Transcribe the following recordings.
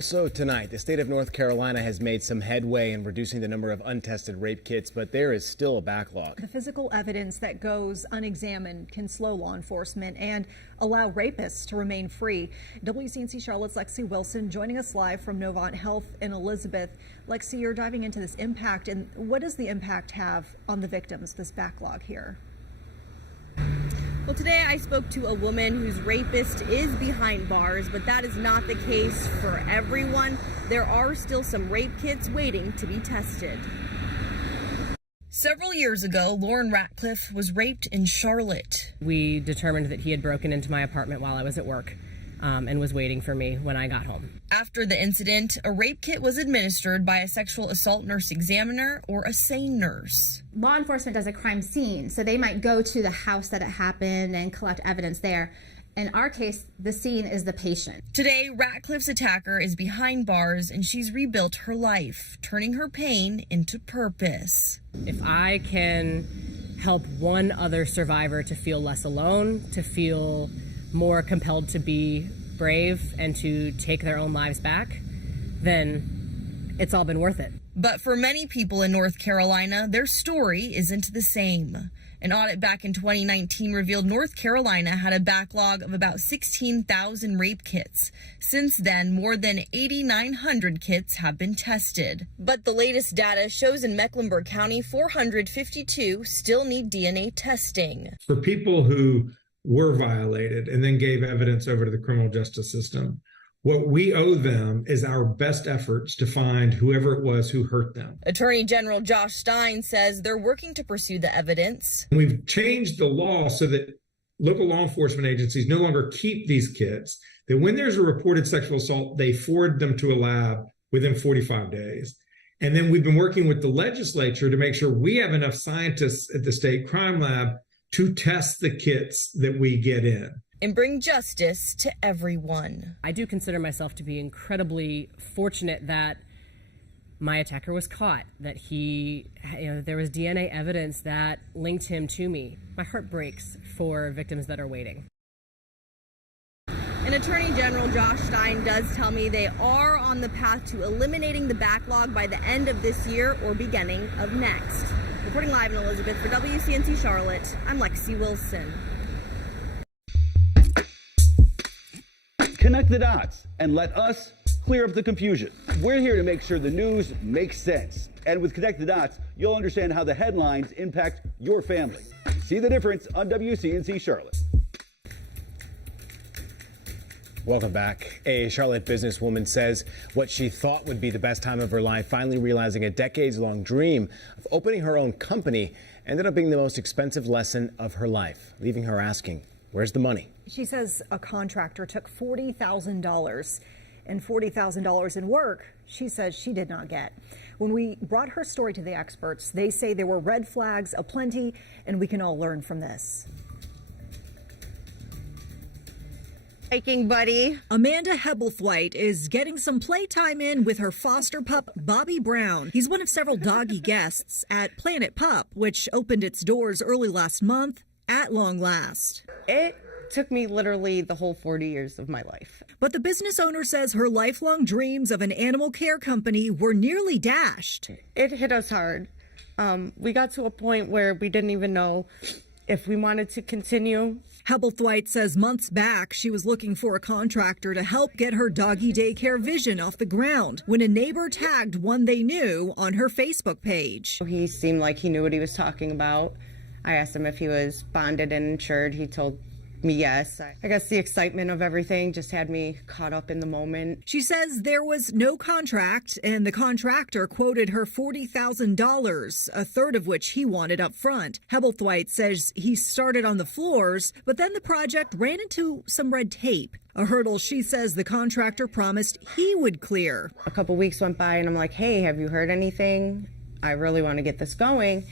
So tonight, the state of North Carolina has made some headway in reducing the number of untested rape kits, but there is still a backlog. The physical evidence that goes unexamined can slow law enforcement and allow rapists to remain free. WCNC Charlotte's Lexi Wilson joining us live from Novant Health in Elizabeth. Lexi, you're diving into this impact, and what does the impact have on the victims, this backlog here? Well, today I spoke to a woman whose rapist is behind bars, but that is not the case for everyone. There are still some rape kits waiting to be tested. Several years ago, Lauren Ratcliffe was raped in Charlotte. We determined that he had broken into my apartment while I was at work and was waiting for me when I got home. After the incident, a rape kit was administered by a sexual assault nurse examiner or a SANE nurse. Law enforcement does a crime scene, so they might go to the house that it happened and collect evidence there. In our case, the scene is the patient. Today, Ratcliffe's attacker is behind bars and she's rebuilt her life, turning her pain into purpose. If I can help one other survivor to feel less alone, to feel more compelled to be brave and to take their own lives back, then it's all been worth it. But for many people in North Carolina, their story isn't the same. An audit back in 2019 revealed North Carolina had a backlog of about 16,000 rape kits. Since then, more than 8,900 kits have been tested. But the latest data shows in Mecklenburg County, 452 still need DNA testing. For people who were violated and then gave evidence over to the criminal justice system, what we owe them is our best efforts to find whoever it was who hurt them. Attorney General Josh Stein says they're working to pursue the evidence. We've changed the law so that local law enforcement agencies no longer keep these kits, that when there's a reported sexual assault, they forward them to a lab within 45 days. And then we've been working with the legislature to make sure we have enough scientists at the state crime lab to test the kits that we get in. And bring justice to everyone. I do consider myself to be incredibly fortunate that my attacker was caught, that there was DNA evidence that linked him to me. My heart breaks for victims that are waiting. And Attorney General Josh Stein does tell me they are on the path to eliminating the backlog by the end of this year or beginning of next. Reporting live in Elizabeth for WCNC Charlotte, I'm Lexi Wilson. Connect the dots and let us clear up the confusion. We're here to make sure the news makes sense. And with Connect the Dots, you'll understand how the headlines impact your family. See the difference on WCNC Charlotte. Welcome back. A Charlotte businesswoman says what she thought would be the best time of her life, finally realizing a decades-long dream of opening her own company, ended up being the most expensive lesson of her life, leaving her asking, where's the money? She says a contractor took $40,000 and $40,000 in work she says she did not get. When we brought her story to the experts, they say there were red flags aplenty, and we can all learn from this. Hiking buddy. Amanda Hebblethwaite is getting some playtime in with her foster pup, Bobby Brown. He's one of several doggy guests at Planet Pup, which opened its doors early last month at long last. It took me literally the whole 40 years of my life. But the business owner says her lifelong dreams of an animal care company were nearly dashed. It hit us hard. We got to a point where we didn't even know if we wanted to continue. Hebblethwaite says months back she was looking for a contractor to help get her doggy daycare vision off the ground when a neighbor tagged one they knew on her Facebook page. He seemed like he knew what he was talking about. I asked him if he was bonded and insured. He told me yes. I guess the excitement of everything just had me caught up in the moment. She says there was no contract, and the contractor quoted her $40,000, a third of which he wanted up front. Hebblethwaite says he started on the floors, but then the project ran into some red tape, a hurdle she says the contractor promised he would clear. A couple weeks went by and I'm like, hey, have you heard anything? I really want to get this going.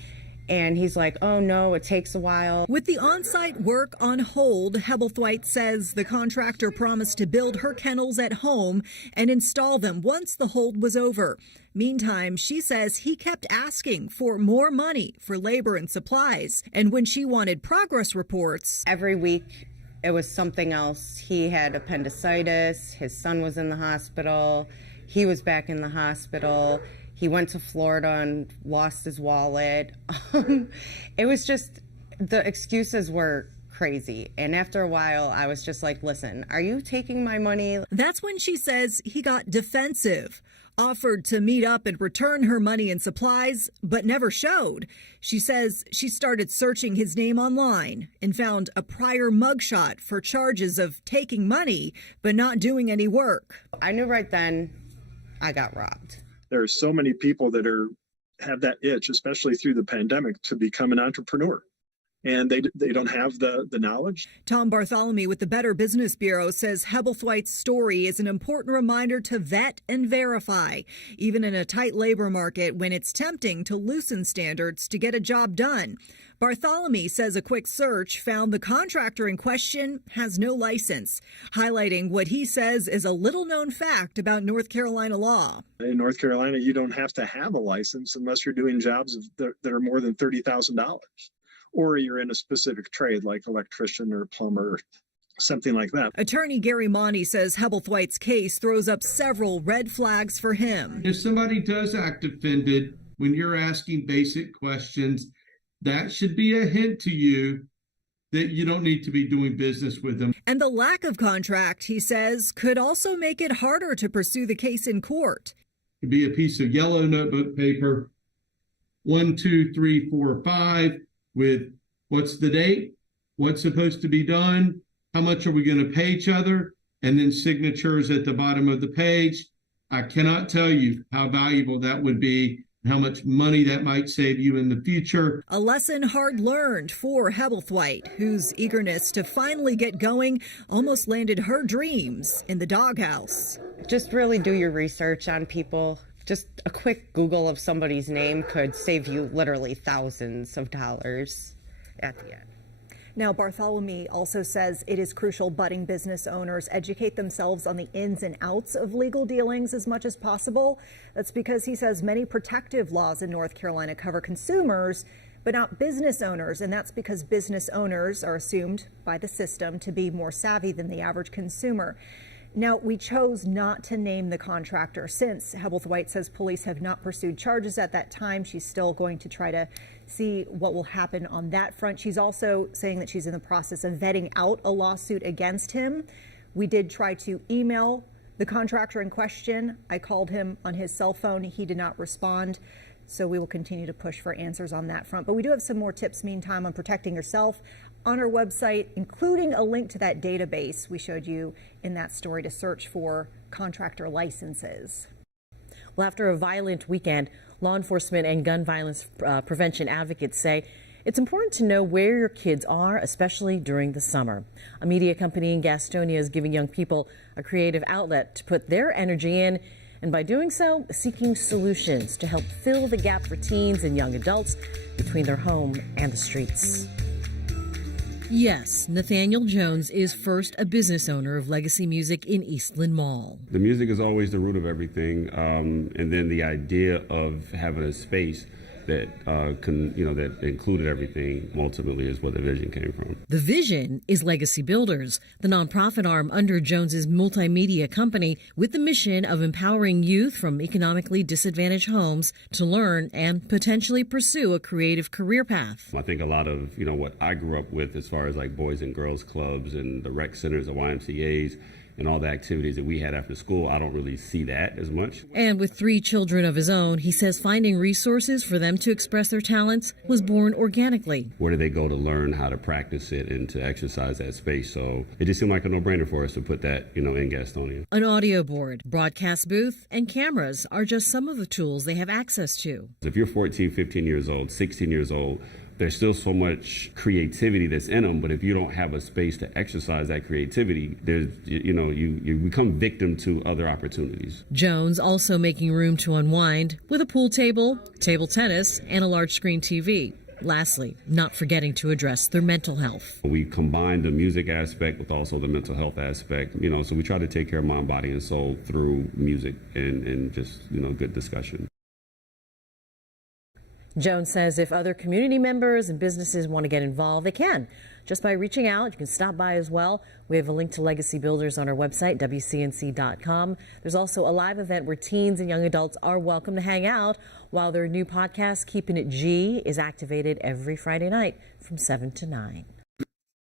And he's like, oh no, it takes a while. With the on-site work on hold, Hebblethwaite says the contractor promised to build her kennels at home and install them once the hold was over. Meantime, she says he kept asking for more money for labor and supplies. And when she wanted progress reports, every week it was something else. He had appendicitis. His son was in the hospital. He was back in the hospital. He went to Florida and lost his wallet. It was just, the excuses were crazy. And after a while, I was just like, listen, are you taking my money? That's when she says he got defensive, offered to meet up and return her money and supplies, but never showed. She says she started searching his name online and found a prior mugshot for charges of taking money but not doing any work. I knew right then I got robbed. There are so many people that have that itch, especially through the pandemic, to become an entrepreneur. And they don't have the knowledge. Tom Bartholomew with the Better Business Bureau says Hebblethwaite's story is an important reminder to vet and verify, even in a tight labor market when it's tempting to loosen standards to get a job done. Bartholomew says a quick search found the contractor in question has no license, highlighting what he says is a little-known fact about North Carolina law. In North Carolina, you don't have to have a license unless you're doing jobs that are more than $30,000. Or you're in a specific trade like electrician or plumber, something like that. Attorney Gary Monty says Hebblethwaite's case throws up several red flags for him. If somebody does act offended when you're asking basic questions, that should be a hint to you that you don't need to be doing business with them. And the lack of contract, he says, could also make it harder to pursue the case in court. It could be a piece of yellow notebook paper, 1, 2, 3, 4, 5, with what's the date, what's supposed to be done, how much are we going to pay each other, and then signatures at the bottom of the page. I cannot tell you how valuable that would be and how much money that might save you in the future. A lesson hard learned for Hebblethwaite, whose eagerness to finally get going almost landed her dreams in the doghouse. Just really do your research on people. Just a quick Google of somebody's name could save you literally thousands of dollars at the end. Now, Bartholomew also says it is crucial budding business owners educate themselves on the ins and outs of legal dealings as much as possible. That's because he says many protective laws in North Carolina cover consumers, but not business owners. And that's because business owners are assumed by the system to be more savvy than the average consumer. Now, we chose not to name the contractor since Hebblethwaite says police have not pursued charges at that time. She's still going to try to see what will happen on that front. She's also saying that she's in the process of vetting out a lawsuit against him. We did try to email the contractor in question. I called him on his cell phone. He did not respond. So we will continue to push for answers on that front. But we do have some more tips meantime on protecting yourself on our website, including a link to that database we showed you in that story to search for contractor licenses. Well, after a violent weekend, law enforcement and gun violence prevention advocates say it's important to know where your kids are, especially during the summer. A media company in Gastonia is giving young people a creative outlet to put their energy in, and by doing so, seeking solutions to help fill the gap for teens and young adults between their home and the streets. Yes, Nathaniel Jones is first a business owner of Legacy Music in Eastland Mall. The music is always the root of everything, and then the idea of having a space that that included everything ultimately is where the vision came from. The vision is Legacy Builders, the nonprofit arm under Jones's multimedia company with the mission of empowering youth from economically disadvantaged homes to learn and potentially pursue a creative career path. I think a lot of what I grew up with as far as like boys and girls clubs and the rec centers, the YMCAs, and all the activities that we had after school, I don't really see that as much. And with 3 children of his own, he says finding resources for them to express their talents was born organically. Where do they go to learn how to practice it and to exercise that space? So it just seemed like a no-brainer for us to put that, in Gastonia. An audio board, broadcast booth, and cameras are just some of the tools they have access to. If you're 14, 15 years old, 16 years old, there's still so much creativity that's in them, but if you don't have a space to exercise that creativity, you become victim to other opportunities. Jones also making room to unwind with a pool table, table tennis, and a large screen TV. Lastly, not forgetting to address their mental health. We combine the music aspect with also the mental health aspect, so we try to take care of mind, body, and soul through music and just, good discussion. Jones says if other community members and businesses want to get involved, they can. Just by reaching out, you can stop by as well. We have a link to Legacy Builders on our website, WCNC.com. There's also a live event where teens and young adults are welcome to hang out, while their new podcast, Keeping It G, is activated every Friday night from 7 to 9.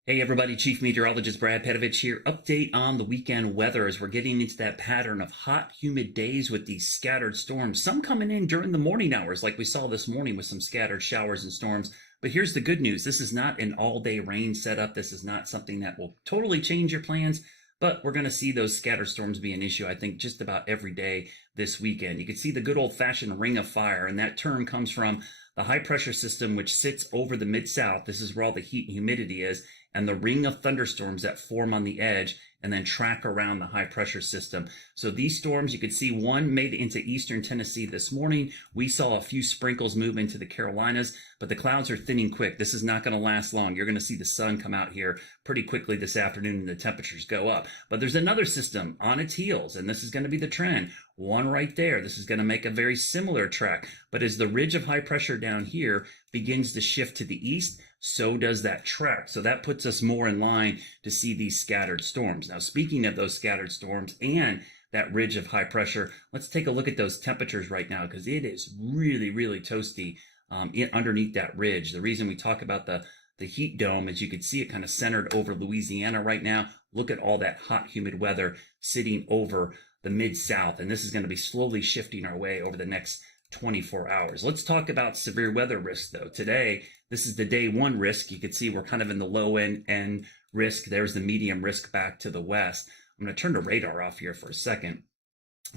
Hey everybody, Chief Meteorologist Brad PANOVICH here. Update on the weekend weather as we're getting into that pattern of hot, humid days with these scattered storms. Some coming in during the morning hours like we saw this morning with some scattered showers and storms. But here's the good news. This is not an all-day rain setup. This is not something that will totally change your plans. But we're going to see those scattered storms be an issue, I think, just about every day this weekend. You can see the good old-fashioned ring of fire, and that term comes from the high-pressure system which sits over the Mid-South. This is where all the heat and humidity is, and the ring of thunderstorms that form on the edge and then track around the high-pressure system. So these storms, you could see one made it into eastern Tennessee this morning. We saw a few sprinkles move into the Carolinas, but the clouds are thinning quick. This is not going to last long. You're going to see the sun come out here pretty quickly this afternoon and the temperatures go up. But there's another system on its heels, and this is going to be the trend. One right there. This is going to make a very similar track. But as the ridge of high pressure down here begins to shift to the east, so does that track. So that puts us more in line to see these scattered storms. Now, speaking of those scattered storms and that ridge of high pressure, let's take a look at those temperatures right now, because it is really, really toasty underneath that ridge. The reason we talk about the heat dome is you can see it kind of centered over Louisiana right now. Look at all that hot, humid weather sitting over the Mid-South, and this is going to be slowly shifting our way over the next 24 hours. Let's talk about severe weather risk, though. Today, this is the day one risk. You can see we're kind of in the low end risk. There's the medium risk back to the west. I'm going to turn the radar off here for a second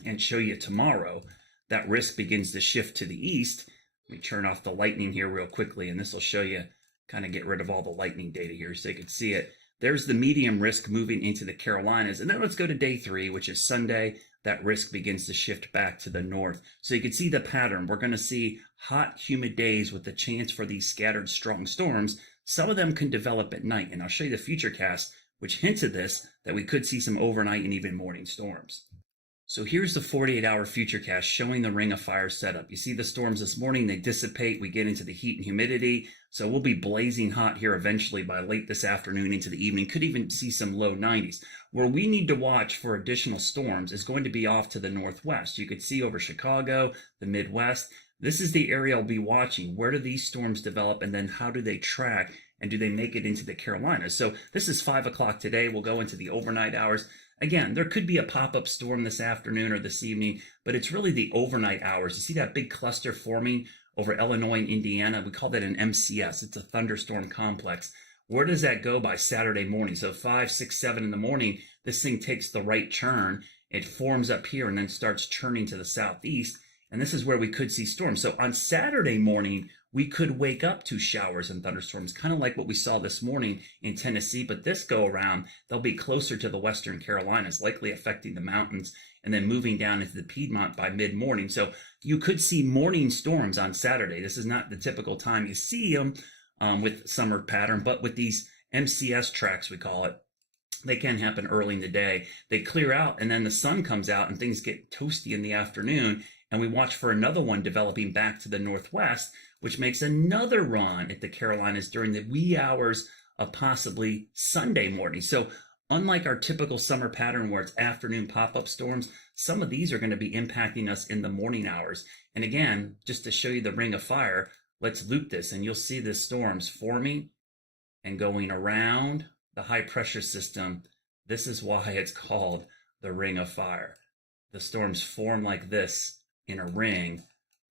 and show you tomorrow that risk begins to shift to the east. Let me turn off the lightning here real quickly, and this will show you, kind of get rid of all the lightning data here so you can see it. There's the medium risk moving into the Carolinas. And then let's go to day 3, which is Sunday. That risk begins to shift back to the north. So you can see the pattern. We're going to see hot, humid days with the chance for these scattered strong storms. Some of them can develop at night. And I'll show you the futurecast, which hints at this, that we could see some overnight and even morning storms. So here's the 48-hour futurecast showing the ring of fire setup. You see the storms this morning, they dissipate. We get into the heat and humidity. So we'll be blazing hot here eventually by late this afternoon into the evening. Could even see some low 90s. Where we need to watch for additional storms is going to be off to the northwest. You could see over Chicago, the Midwest. This is the area I'll be watching. Where do these storms develop, and then how do they track, and do they make it into the Carolinas? So this is 5 o'clock today. We'll go into the overnight hours. Again, there could be a pop-up storm this afternoon or this evening, but it's really the overnight hours. You see that big cluster forming over Illinois and Indiana? We call that an MCS. It's a thunderstorm complex. Where does that go by Saturday morning? So 5, 6, 7 in the morning, this thing takes the right turn. It forms up here and then starts turning to the southeast. And this is where we could see storms. So on Saturday morning, we could wake up to showers and thunderstorms, kind of like what we saw this morning in Tennessee. But this go around, they'll be closer to the western Carolinas, likely affecting the mountains and then moving down into the Piedmont by mid-morning. So you could see morning storms on Saturday. This is not the typical time you see them with summer pattern, but with these MCS tracks, we call it, they can happen early in the day. They clear out and then the sun comes out and things get toasty in the afternoon. And we watch for another one developing back to the northwest, which makes another run at the Carolinas during the wee hours of possibly Sunday morning. So unlike our typical summer pattern where it's afternoon pop-up storms, some of these are going to be impacting us in the morning hours. And again, just to show you the ring of fire, let's loop this and you'll see the storms forming and going around the high pressure system. This is why it's called the ring of fire. The storms form like this in a ring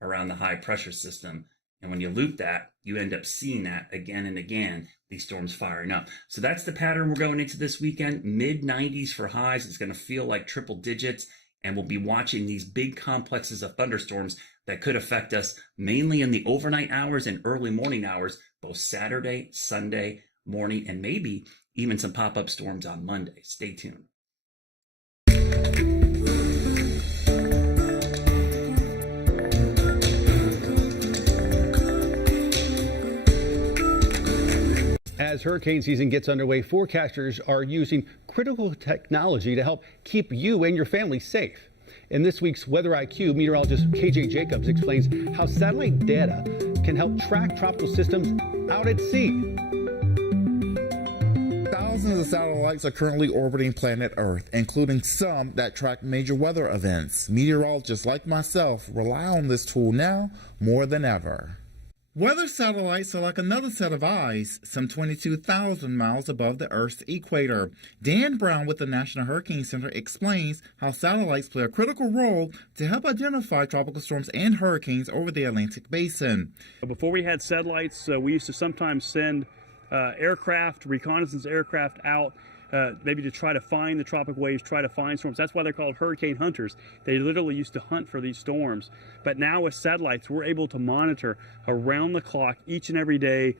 around the high pressure system. And when you loop that, you end up seeing that again and again, these storms firing up. So that's the pattern we're going into this weekend. Mid-90s for highs. It's going to feel like triple digits. And we'll be watching these big complexes of thunderstorms that could affect us mainly in the overnight hours and early morning hours, both Saturday, Sunday morning, and maybe even some pop-up storms on Monday. Stay tuned. As hurricane season gets underway, forecasters are using critical technology to help keep you and your family safe. In this week's Weather IQ, meteorologist KJ Jacobs explains how satellite data can help track tropical systems out at sea. Thousands of satellites are currently orbiting planet Earth, including some that track major weather events. Meteorologists like myself rely on this tool now more than ever. Weather satellites are like another set of eyes, some 22,000 miles above the Earth's equator. Dan Brown with the National Hurricane Center explains how satellites play a critical role to help identify tropical storms and hurricanes over the Atlantic basin. Before we had satellites, we used to sometimes send aircraft, reconnaissance aircraft out maybe to try to find the tropical waves, try to find storms. That's why they're called hurricane hunters. They literally used to hunt for these storms. But now with satellites, we're able to monitor around the clock each and every day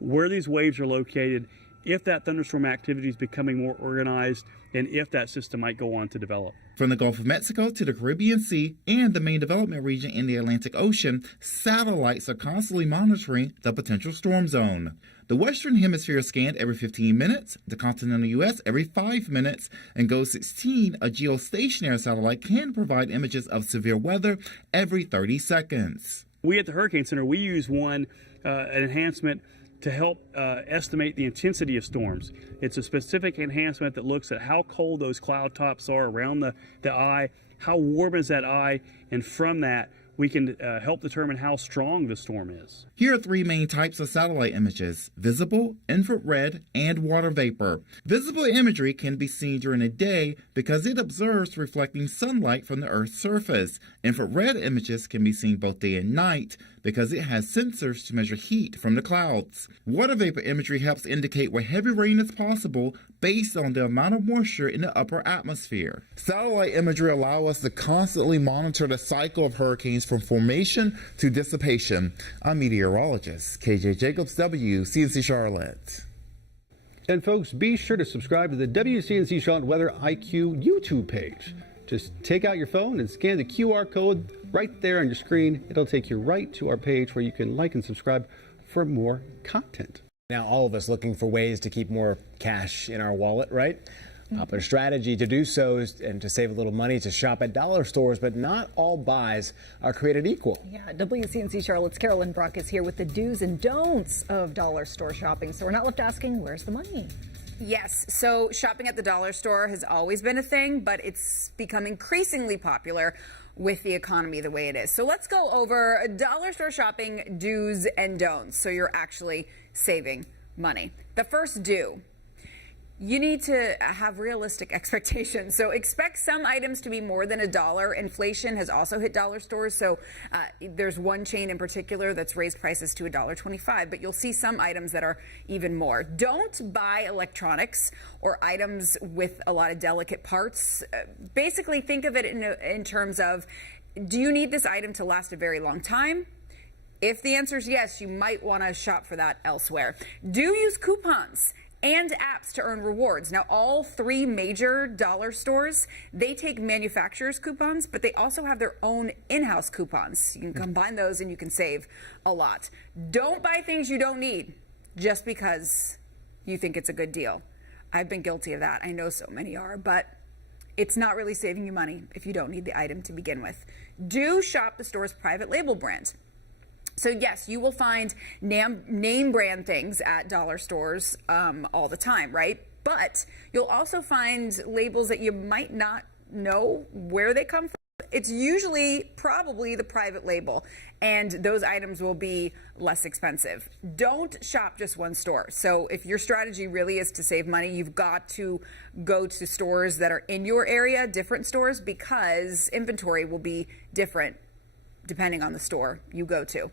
where these waves are located, if that thunderstorm activity is becoming more organized, and if that system might go on to develop. From the Gulf of Mexico to the Caribbean Sea and the main development region in the Atlantic Ocean, satellites are constantly monitoring the potential storm zone. The Western Hemisphere is scanned every 15 minutes, the continental U.S. every 5 minutes, and GO-16, a geostationary satellite, can provide images of severe weather every 30 seconds. We at the Hurricane Center, we use an enhancement to help estimate the intensity of storms. It's a specific enhancement that looks at how cold those cloud tops are around the eye, how warm is that eye, and from that, we can help determine how strong the storm is. Here are three main types of satellite images: visible, infrared, and water vapor. Visible imagery can be seen during the day because it observes reflecting sunlight from the Earth's surface. Infrared images can be seen both day and night because it has sensors to measure heat from the clouds. Water vapor imagery helps indicate where heavy rain is possible based on the amount of moisture in the upper atmosphere. Satellite imagery allows us to constantly monitor the cycle of hurricanes from formation to dissipation. I'm meteorologist KJ Jacobs, WCNC Charlotte. And folks, be sure to subscribe to the WCNC Charlotte Weather IQ YouTube page. Just take out your phone and scan the QR code right there on your screen. It'll take you right to our page where you can like and subscribe for more content. Now, all of us looking for ways to keep more cash in our wallet, right? Popular strategy to do so is, and to save a little money, to shop at dollar stores, but not all buys are created equal. Yeah, WCNC Charlotte's Carolyn Brock is here with the do's and don'ts of dollar store shopping. So we're not left asking, where's the money? Yes, so shopping at the dollar store has always been a thing, but it's become increasingly popular with the economy the way it is. So let's go over dollar store shopping do's and don'ts so you're actually saving money. The first do: you need to have realistic expectations. So expect some items to be more than $1. Inflation has also hit dollar stores. So there's one chain in particular that's raised prices to $1.25, but you'll see some items that are even more. Don't buy electronics or items with a lot of delicate parts. Basically, think of it in terms of, do you need this item to last a very long time? If the answer is yes, you might want to shop for that elsewhere. Do use coupons and apps to earn rewards. Now, all three major dollar stores, they take manufacturers' coupons, but they also have their own in-house coupons. You can combine those and you can save a lot. Don't buy things you don't need just because you think it's a good deal. I've been guilty of that. I know so many are, but it's not really saving you money if you don't need the item to begin with. Do shop the store's private label brand. So yes, you will find name brand things at dollar stores all the time, right? But you'll also find labels that you might not know where they come from. It's usually probably the private label, and those items will be less expensive. Don't shop just one store. So if your strategy really is to save money, you've got to go to stores that are in your area, different stores, because inventory will be different depending on the store you go to.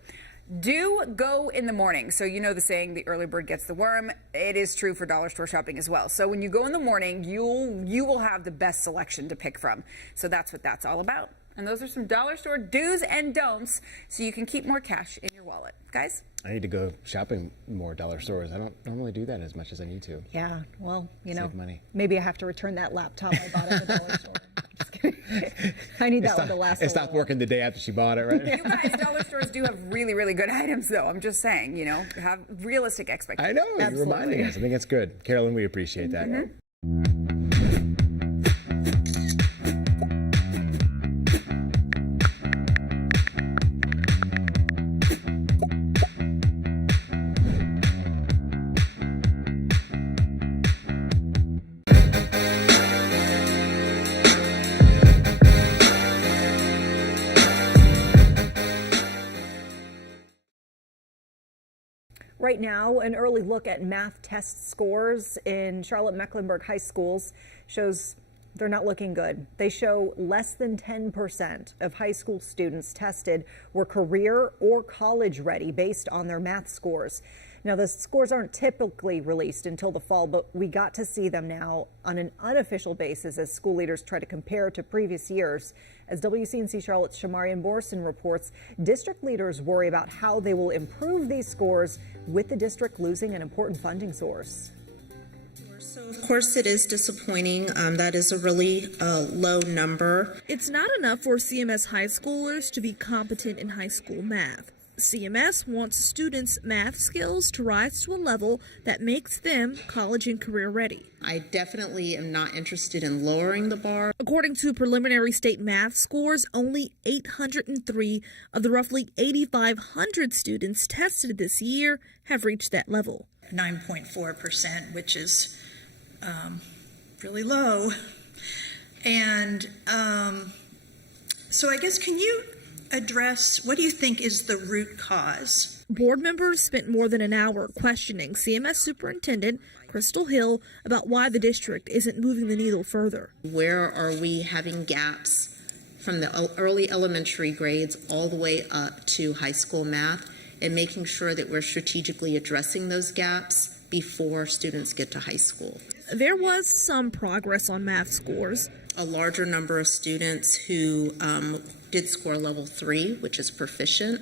Do go in the morning. So you know the saying, the early bird gets the worm. It is true for dollar store shopping as well. So when you go in the morning, you will have the best selection to pick from. So that's what that's all about. And those are some dollar store do's and don'ts so you can keep more cash in your wallet. Guys? I need to go shopping more dollar stores. I don't normally do that as much as I need to. Yeah, well, Save money. Maybe I have to return that laptop I bought at the dollar store. Just kidding. I need that one to last. It stopped working the day after she bought it, right? You guys, dollar stores do have really, really good items, though. I'm just saying, have realistic expectations. I know, you're reminding us. I think it's good. Carolyn, we appreciate that. Right now, an early look at math test scores in Charlotte-Mecklenburg high schools shows they're not looking good. They show less than 10% of high school students tested were career or college ready based on their math scores. Now, the scores aren't typically released until the fall, but we got to see them now on an unofficial basis as school leaders try to compare to previous years. As WCNC Charlotte's Shamarian Borson reports, district leaders worry about how they will improve these scores with the district losing an important funding source. So, of course, it is disappointing. That is a really low number. It's not enough for CMS high schoolers to be competent in high school math. CMS wants students' math skills to rise to a level that makes them college and career ready. I definitely am not interested in lowering the bar. According to preliminary state math scores, only 803 of the roughly 8,500 students tested this year have reached that level. 9.4%, which is really low. And so I guess, can you address what do you think is the root cause? Board members spent more than an hour questioning CMS Superintendent Crystal Hill about why the district isn't moving the needle further. Where are we having gaps from the early elementary grades all the way up to high school math, and making sure that we're strategically addressing those gaps before students get to high school? There was some progress on math scores. A larger number of students who did score level 3, which is proficient.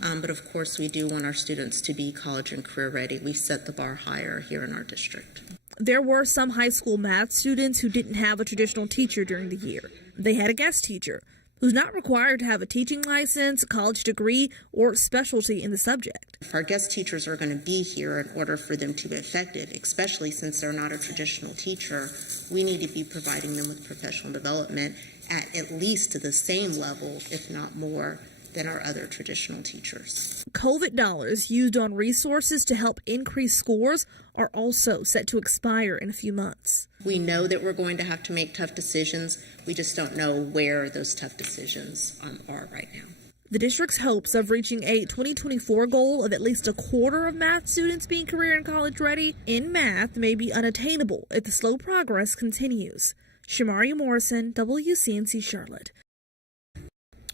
But of course, we do want our students to be college and career ready. We set the bar higher here in our district. There were some high school math students who didn't have a traditional teacher during the year. They had a guest teacher who's not required to have a teaching license, a college degree, or specialty in the subject. If our guest teachers are going to be here in order for them to be effective, especially since they're not a traditional teacher, we need to be providing them with professional development at least to the same level, if not more, than our other traditional teachers. COVID dollars used on resources to help increase scores are also set to expire in a few months. We know that we're going to have to make tough decisions. We just don't know where those tough decisions are right now. The district's hopes of reaching a 2024 goal of at least a quarter of math students being career and college ready in math may be unattainable if the slow progress continues. Shamaria Morrison, WCNC Charlotte.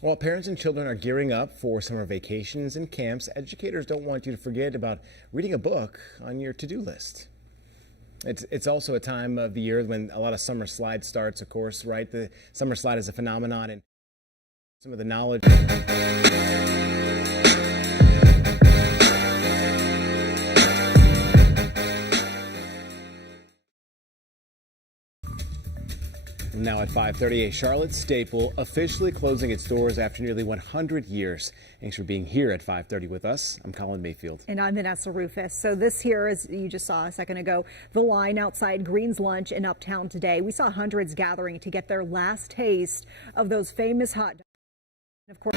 While parents and children are gearing up for summer vacations and camps, educators don't want you to forget about reading a book on your to-do list. It's also a time of the year when a lot of summer slide starts, of course, right? The summer slide is a phenomenon, and some of the knowledge. Now at 5:30, a Charlotte staple officially closing its doors after nearly 100 years. Thanks for being here at 5:30 with us. I'm Colin Mayfield. And I'm Vanessa Rufus. So this here, as you just saw a second ago, the line outside Green's Lunch in Uptown today. We saw hundreds gathering to get their last taste of those famous hot dogs. Of course.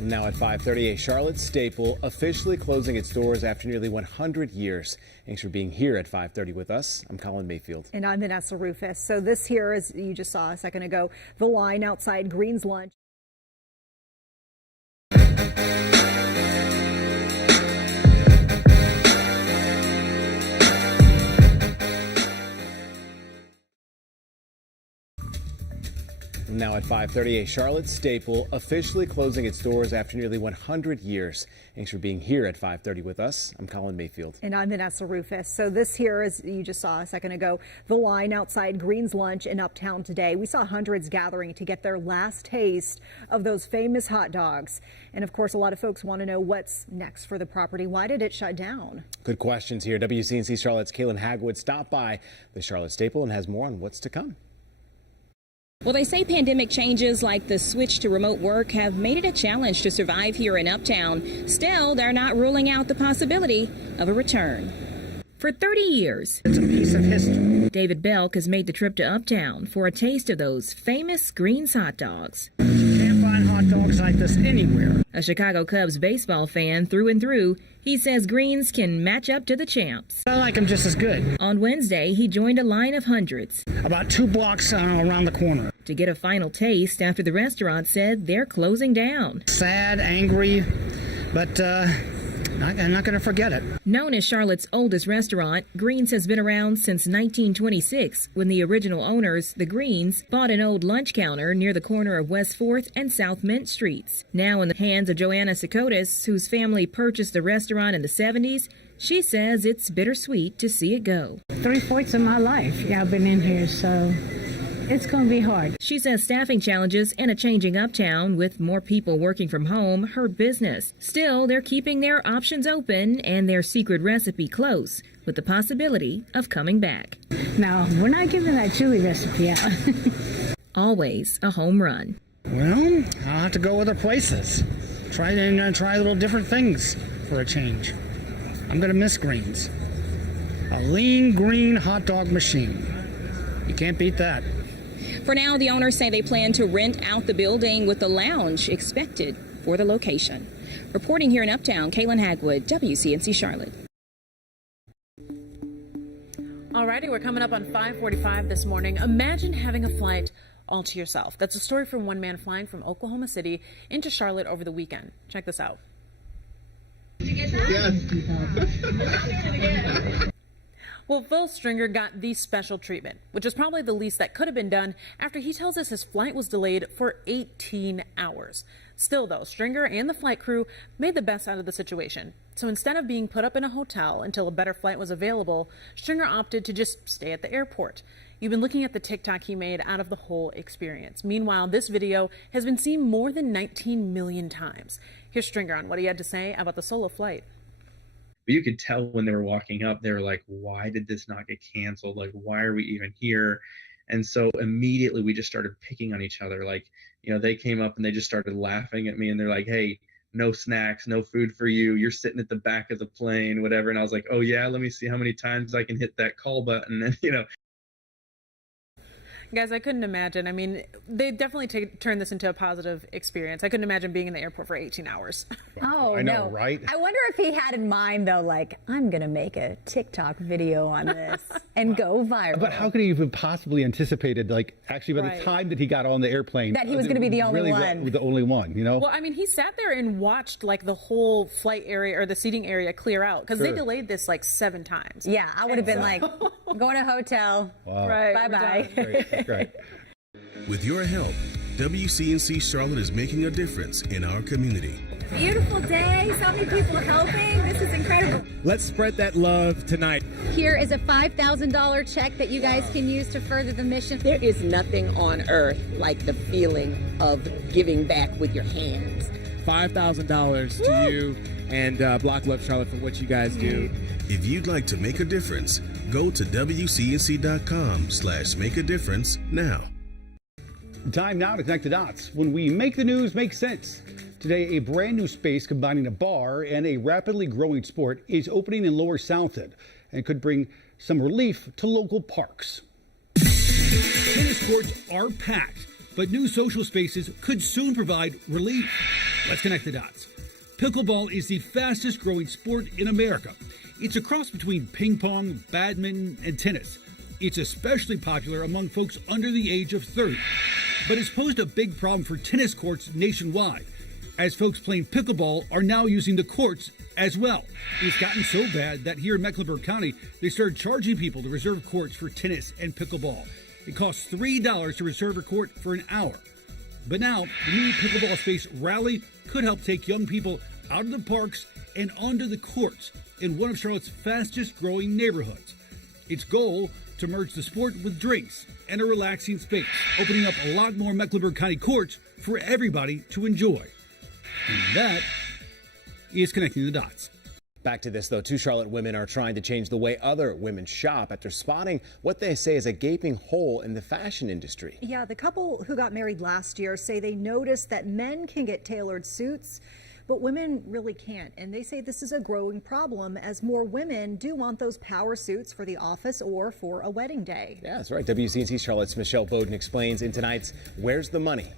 Now at 5:30, a Charlotte staple officially closing its doors after nearly 100 years. Thanks for being here at 5:30 with us. I'm Colin Mayfield. And I'm Vanessa Rufus. So this here, as you just saw a second ago, the line outside Green's Lunch. Now at 5:30, a Charlotte staple officially closing its doors after nearly 100 years. Thanks for being here at 5:30 with us. I'm Colin Mayfield. And I'm Vanessa Rufus. So this here, as you just saw a second ago, the line outside Green's Lunch in Uptown today. We saw hundreds gathering to get their last taste of those famous hot dogs. And of course, a lot of folks want to know what's next for the property. Why did it shut down? Good questions here. WCNC Charlotte's Kaylin Hagwood stopped by the Charlotte staple and has more on what's to come. Well, they say pandemic changes like the switch to remote work have made it a challenge to survive here in Uptown. Still, they're not ruling out the possibility of a return. For 30 years, it's a piece of history. David Belk has made the trip to Uptown for a taste of those famous Green's hot dogs. You can't find hot dogs dogs like this anywhere. A Chicago Cubs baseball fan through and through, he says greens can match up to the champs. I like them just as good. On Wednesday, he joined a line of hundreds. About 2 blocks around the corner. To get a final taste after the restaurant said they're closing down. Sad, angry, but I'm not going to forget it. Known as Charlotte's oldest restaurant, Greens has been around since 1926, when the original owners, the Greens, bought an old lunch counter near the corner of West 4th and South Mint Streets. Now in the hands of Joanna Sekotis, whose family purchased the restaurant in the 70s, she says it's bittersweet to see it go. 3/4 of my life, I've been in here, so it's going to be hard. She says staffing challenges and a changing uptown with more people working from home hurt business. Still, they're keeping their options open and their secret recipe close, with the possibility of coming back. No, we're not giving that chili recipe out. Always a home run. Well, I'll have to go other places. Try little different things for a change. I'm going to miss Greens. A lean green hot dog machine. You can't beat that. For now, the owners say they plan to rent out the building with the lounge expected for the location. Reporting here in Uptown, Kaylin Hagwood, WCNC Charlotte. Alrighty, we're coming up on 5:45 this morning. Imagine having a flight all to yourself. That's a story from one man flying from Oklahoma City into Charlotte over the weekend. Check this out. Did you get that? Yes. Well, Phil Stringer got the special treatment, which is probably the least that could have been done after he tells us his flight was delayed for 18 hours. Still, though, Stringer and the flight crew made the best out of the situation. So instead of being put up in a hotel until a better flight was available, Stringer opted to just stay at the airport. You've been looking at the TikTok he made out of the whole experience. Meanwhile, this video has been seen more than 19 million times. Here's Stringer on what he had to say about the solo flight. But you could tell when they were walking up, they were like, why did this not get canceled? Like, why are we even here? And so immediately we just started picking on each other. Like, they came up and they just started laughing at me and they're like, hey, no snacks, no food for you. You're sitting at the back of the plane, whatever. And I was like, oh yeah, let me see how many times I can hit that call button. And, Guys, I couldn't imagine. I mean, they definitely turned this into a positive experience. I couldn't imagine being in the airport for 18 hours. Oh, I know, no. right? I wonder if he had in mind, though, like, I'm going to make a TikTok video on this and go viral. But how could he even possibly anticipated, like, actually by Right. the time that he got on the airplane, That he was gonna be the only one. The only one, Well, I mean, he sat there and watched like the whole flight area or the seating area clear out because they Sure. delayed this like 7 times. Yeah, I would have been like, going to a hotel. Wow. Right, Bye-bye. Great, great. With your help, WCNC Charlotte is making a difference in our community. Beautiful day. So many people helping. This is incredible. Let's spread that love tonight. Here is a $5,000 check that you guys can use to further the mission. There is nothing on earth like the feeling of giving back with your hands. $5,000 to you and Block Love Charlotte for what you guys do. If you'd like to make a difference, go to WCNC.com/make-a-difference now. Time now to connect the dots. When we make the news make sense. Today, a brand new space combining a bar and a rapidly growing sport is opening in Lower South End and could bring some relief to local parks. Tennis courts are packed, but new social spaces could soon provide relief. Let's connect the dots. Pickleball is the fastest growing sport in America. It's a cross between ping pong, badminton, and tennis. It's especially popular among folks under the age of 30. But it's posed a big problem for tennis courts nationwide, as folks playing pickleball are now using the courts as well. It's gotten so bad that here in Mecklenburg County, they started charging people to reserve courts for tennis and pickleball. It costs $3 to reserve a court for an hour. But now, the new pickleball space Rally could help take young people out of the parks and onto the courts in one of Charlotte's fastest growing neighborhoods. Its goal to merge the sport with drinks and a relaxing space, opening up a lot more Mecklenburg County courts for everybody to enjoy. And that is connecting the dots. Back to this, though. 2 Charlotte women are trying to change the way other women shop after spotting what they say is a gaping hole in the fashion industry. Yeah, the couple who got married last year say they noticed that men can get tailored suits, but women really can't. And they say this is a growing problem as more women do want those power suits for the office or for a wedding day. Yeah, that's right. WCNC Charlotte's Michelle Bowden explains in tonight's Where's the Money?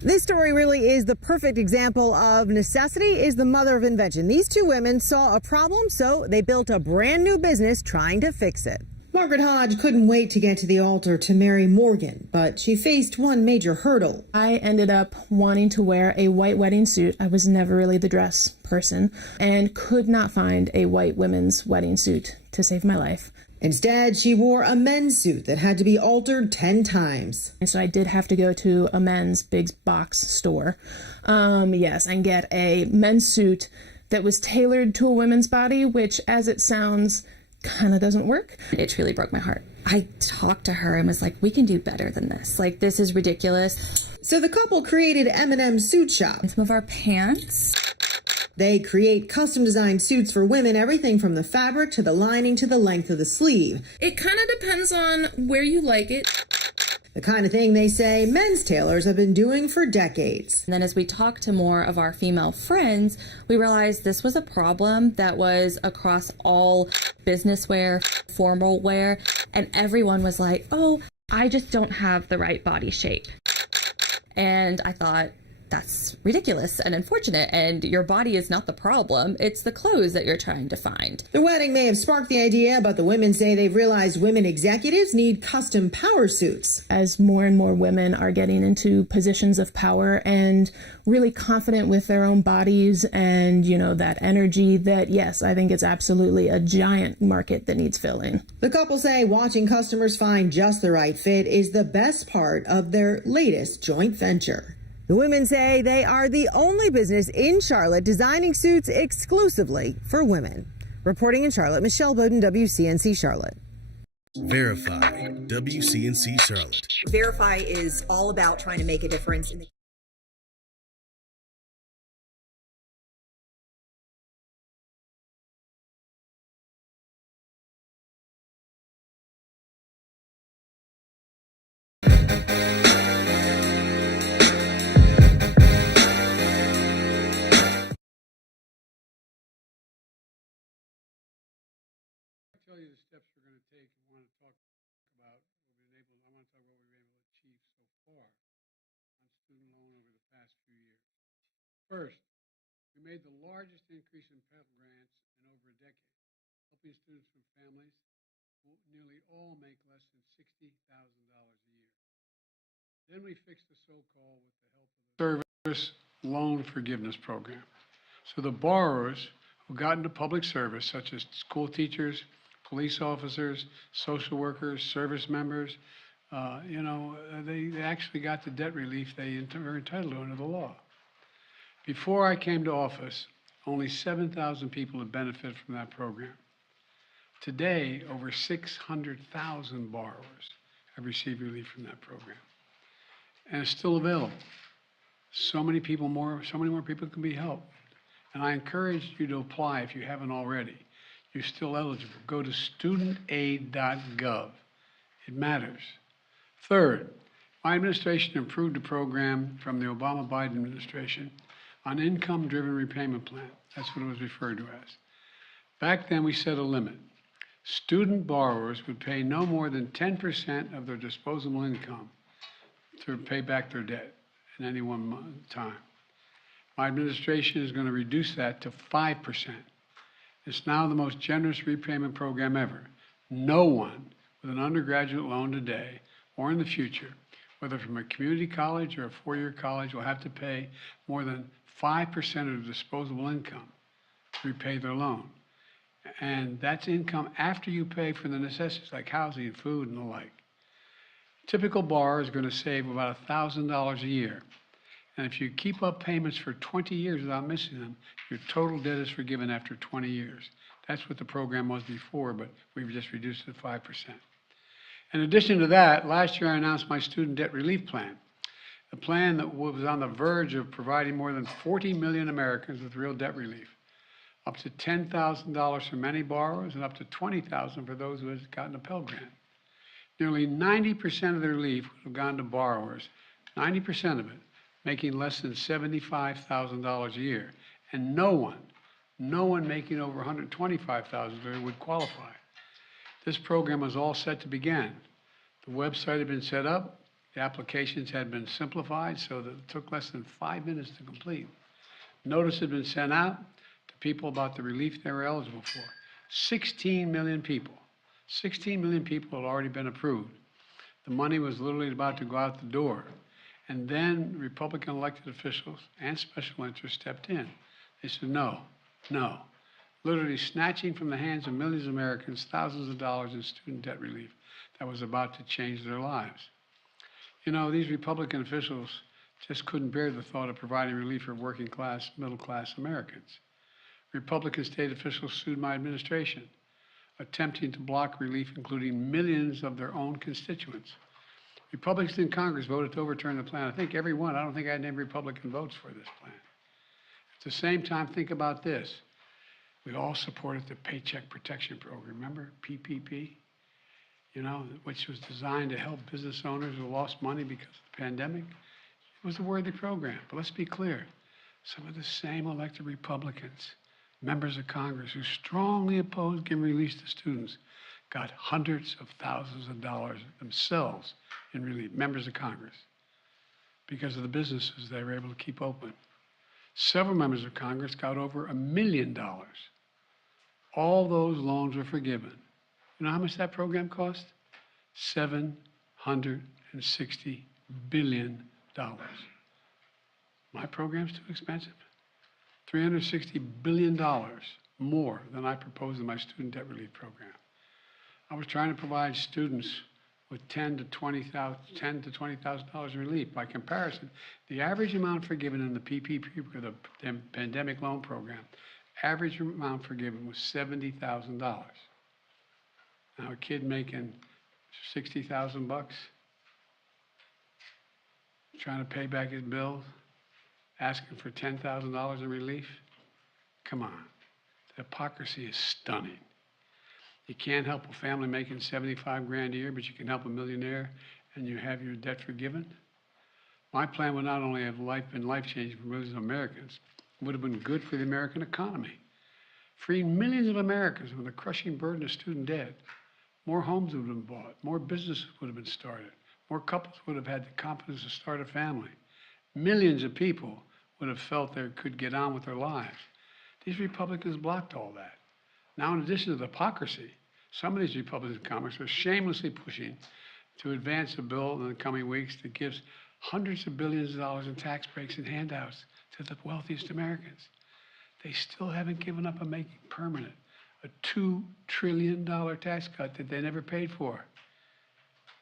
This story really is the perfect example of necessity is the mother of invention. These two women saw a problem, so they built a brand new business trying to fix it. Margaret Hodge couldn't wait to get to the altar to marry Morgan, but she faced one major hurdle. I ended up wanting to wear a white wedding suit. I was never really the dress person and could not find a white women's wedding suit to save my life. Instead, she wore a men's suit that had to be altered 10 times. And so I did have to go to a men's big box store, and get a men's suit that was tailored to a woman's body, which, as it sounds, kind of doesn't work. It truly broke my heart. I talked to her and was like, we can do better than this. Like, this is ridiculous. So the couple created M&M Suit Shop. Some of our pants. They create custom designed suits for women, everything from the fabric to the lining to the length of the sleeve. It kind of depends on where you like it. The kind of thing they say men's tailors have been doing for decades. And then as we talked to more of our female friends, we realized this was a problem that was across all business wear, formal wear, and everyone was like, oh, I just don't have the right body shape. And I thought, that's ridiculous and unfortunate, and your body is not the problem. It's the clothes that you're trying to find. The wedding may have sparked the idea, but the women say they've realized women executives need custom power suits. As more and more women are getting into positions of power and really confident with their own bodies and, that energy, that yes, I think it's absolutely a giant market that needs filling. The couple say watching customers find just the right fit is the best part of their latest joint venture. The women say they are the only business in Charlotte designing suits exclusively for women. Reporting in Charlotte, Michelle Bowden, WCNC Charlotte. Verify, WCNC Charlotte. Verify is all about trying to make a difference in the tell you the steps we're going to take and want to talk about what we've been able to achieve so far on student loan over the past few years. First, we made the largest increase in Pell Grants in over a decade, helping students from families who nearly all make less than $60,000 a year. Then we fixed the so-called with the help of the Service Loan Forgiveness Program. So the borrowers who got into public service, such as school teachers, police officers, social workers, service members, they actually got the debt relief they were entitled to under the law. Before I came to office, only 7,000 people had benefited from that program. Today, over 600,000 borrowers have received relief from that program. And it's still available. So many more people can be helped. And I encourage you to apply if you haven't already. You're still eligible. Go to studentaid.gov. It matters. Third, my administration improved the program from the Obama-Biden administration on income-driven repayment plan. That's what it was referred to as. Back then, we set a limit. Student borrowers would pay no more than 10% of their disposable income to pay back their debt in any one time. My administration is going to reduce that to 5%. It's now the most generous repayment program ever. No one with an undergraduate loan today or in the future, whether from a community college or a four-year college, will have to pay more than 5% of their disposable income to repay their loan. And that's income after you pay for the necessities like housing and food and the like. Typical borrower is going to save about $1,000 a year. And if you keep up payments for 20 years without missing them, your total debt is forgiven after 20 years. That's what the program was before, but we've just reduced it to 5%. In addition to that, last year I announced my student debt relief plan, a plan that was on the verge of providing more than 40 million Americans with real debt relief, up to $10,000 for many borrowers and up to $20,000 for those who had gotten a Pell Grant. Nearly 90% of the relief would have gone to borrowers, 90% of it, making less than $75,000 a year. And no one making over $125,000 a year would qualify. This program was all set to begin. The website had been set up. The applications had been simplified so that it took less than 5 minutes to complete. Notice had been sent out to people about the relief they were eligible for. 16 million people. 16 million people had already been approved. The money was literally about to go out the door. And then Republican elected officials and special interests stepped in. They said, no, no. Literally snatching from the hands of millions of Americans thousands of dollars in student debt relief that was about to change their lives. You know, these Republican officials just couldn't bear the thought of providing relief for working class, middle class Americans. Republican state officials sued my administration, attempting to block relief, including millions of their own constituents. Republicans in Congress voted to overturn the plan. I think every one. I don't think I had any Republican votes for this plan. At the same time, think about this. We all supported the Paycheck Protection Program, remember, PPP? You know, which was designed to help business owners who lost money because of the pandemic. It was a worthy program, but let's be clear. Some of the same elected Republicans, members of Congress who strongly opposed giving relief to students, got hundreds of thousands of dollars themselves in relief, members of Congress, because of the businesses they were able to keep open. Several members of Congress got over $1 million. All those loans were forgiven. You know how much that program cost? $760 billion. My program's too expensive. $360 billion more than I proposed in my student debt relief program. I was trying to provide students with $10,000 to $20,000 in relief. By comparison, the average amount forgiven in the PPP, the pandemic loan program, average amount forgiven was $70,000. Now a kid making $60,000, trying to pay back his bills, asking for $10,000 in relief. Come on, the hypocrisy is stunning. You can't help a family making 75 grand a year, but you can help a millionaire and you have your debt forgiven. My plan would not only have been life-changing for millions of Americans, it would have been good for the American economy. Freeing millions of Americans from the crushing burden of student debt. More homes would have been bought, more businesses would have been started, more couples would have had the confidence to start a family. Millions of people would have felt they could get on with their lives. These Republicans blocked all that. Now, in addition to the hypocrisy, some of these Republicans in Congress are shamelessly pushing to advance a bill in the coming weeks that gives hundreds of billions of dollars in tax breaks and handouts to the wealthiest Americans. They still haven't given up on making permanent a $2 trillion tax cut that they never paid for.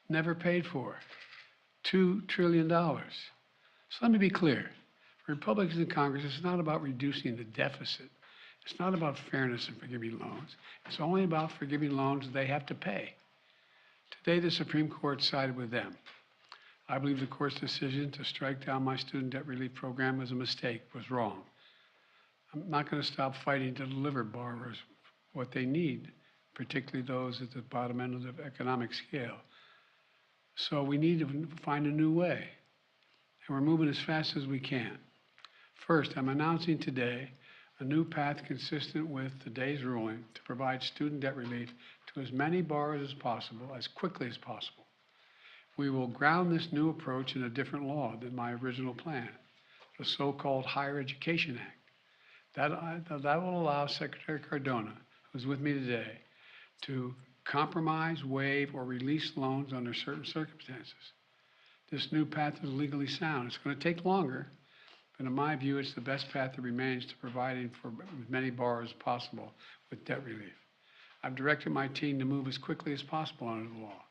Never paid for. $2 trillion. So let me be clear. For Republicans in Congress, it's not about reducing the deficit. It's not about fairness in forgiving loans. It's only about forgiving loans they have to pay. Today, the Supreme Court sided with them. I believe the court's decision to strike down my student debt relief program was a mistake, was wrong. I'm not going to stop fighting to deliver borrowers what they need, particularly those at the bottom end of the economic scale. So we need to find a new way, and we're moving as fast as we can. First, I'm announcing today a new path consistent with today's ruling to provide student debt relief to as many borrowers as possible, as quickly as possible. We will ground this new approach in a different law than my original plan, the so-called Higher Education Act. That will allow Secretary Cardona, who's with me today, to compromise, waive, or release loans under certain circumstances. This new path is legally sound. It's going to take longer, but in my view, it's the best path that remains to providing for as many borrowers as possible with debt relief. I've directed my team to move as quickly as possible under the law.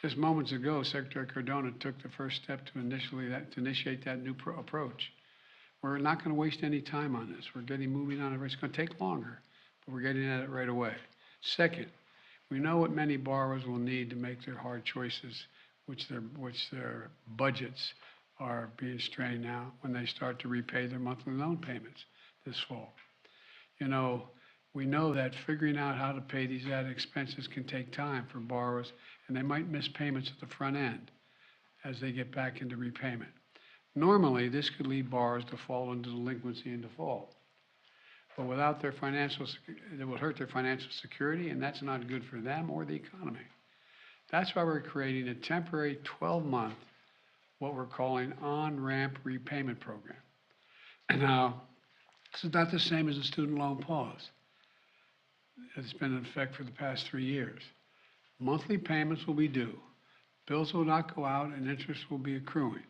Just moments ago, Secretary Cardona took the first step to initiate that new approach. We're not going to waste any time on this. We're getting moving on it. It's going to take longer, but we're getting at it right away. Second, we know what many borrowers will need to make their hard choices, which their budgets are being strained now when they start to repay their monthly loan payments this fall. You know, we know that figuring out how to pay these added expenses can take time for borrowers, and they might miss payments at the front end as they get back into repayment. Normally, this could lead borrowers to fall into delinquency and default. But without their it will hurt their financial security, and that's not good for them or the economy. That's why we're creating a temporary 12-month what we're calling on-ramp repayment program. And now, this is not the same as a student loan pause. It's been in effect for the past 3 years. Monthly payments will be due. Bills will not go out and interest will be accruing.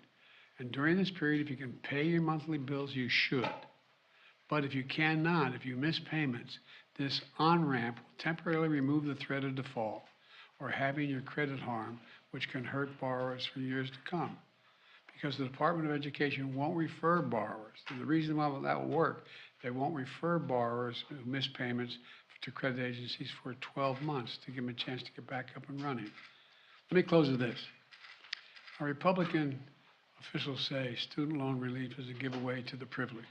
And during this period, if you can pay your monthly bills, you should. But if you cannot, if you miss payments, this on-ramp will temporarily remove the threat of default or having your credit harmed, which can hurt borrowers for years to come. Because the Department of Education won't refer borrowers. And the reason why that will work, they won't refer borrowers who miss payments to credit agencies for 12 months to give them a chance to get back up and running. Let me close with this. Our Republican officials say student loan relief is a giveaway to the privileged.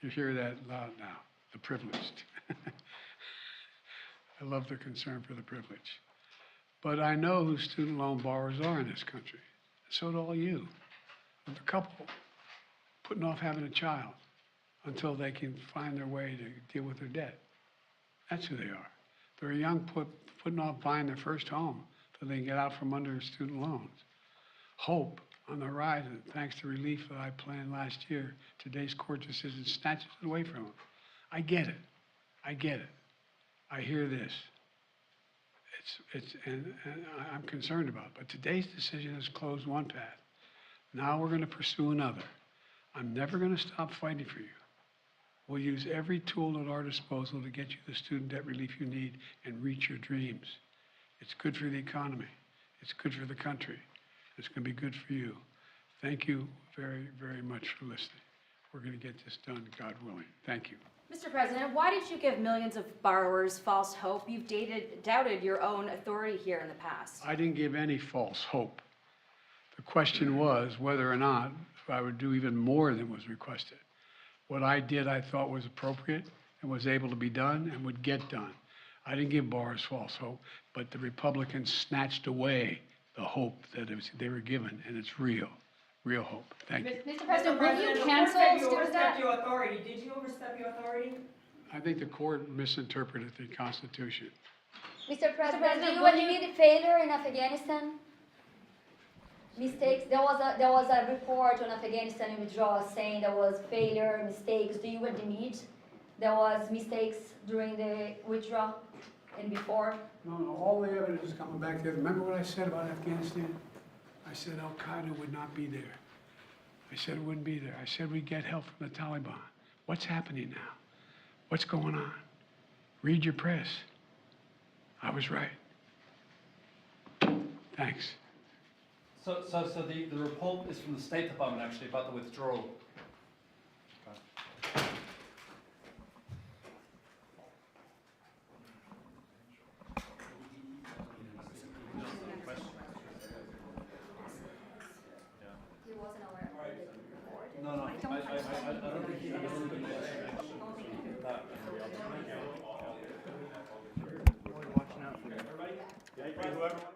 You hear that loud now, the privileged. I love their concern for the privileged. But I know who student loan borrowers are in this country. So do all you. The couple putting off having a child until they can find their way to deal with their debt. That's who they are. They're a young putting off buying their first home so they can get out from under student loans. Hope on the horizon, thanks to relief that I planned last year. Today's court decision snatches it away from them. I get it. I get it. I hear this. And I'm concerned about it. But today's decision has closed one path. Now we're going to pursue another. I'm never going to stop fighting for you. We'll use every tool at our disposal to get you the student debt relief you need and reach your dreams. It's good for the economy. It's good for the country. It's going to be good for you. Thank you very, very much for listening. We're going to get this done, God willing. Thank you. Mr. President, why did you give millions of borrowers false hope? You've doubted your own authority here in the past. I didn't give any false hope. The question was whether or not I would do even more than was requested. What I did, I thought was appropriate and was able to be done and would get done. I didn't give borrowers false hope, but the Republicans snatched away the hope that they were given, and it's real hope. Thank you. Mr. President, will you cancel student debt? Your authority. Did you overstep your authority? I think the court misinterpreted the Constitution. Mr. President, do you admit failure in Afghanistan? Mistakes. There was a report on Afghanistan withdrawal saying there was failure, mistakes. Do you admit there was mistakes during the withdrawal and before? No, all the evidence is coming back there. Remember what I said about Afghanistan? I said Al-Qaeda would not be there. I said it wouldn't be there. I said we'd get help from the Taliban. What's happening now? What's going on? Read your press. I was right. Thanks. So the report is from the State Department actually about the withdrawal. No, I don't think he Watching out for you.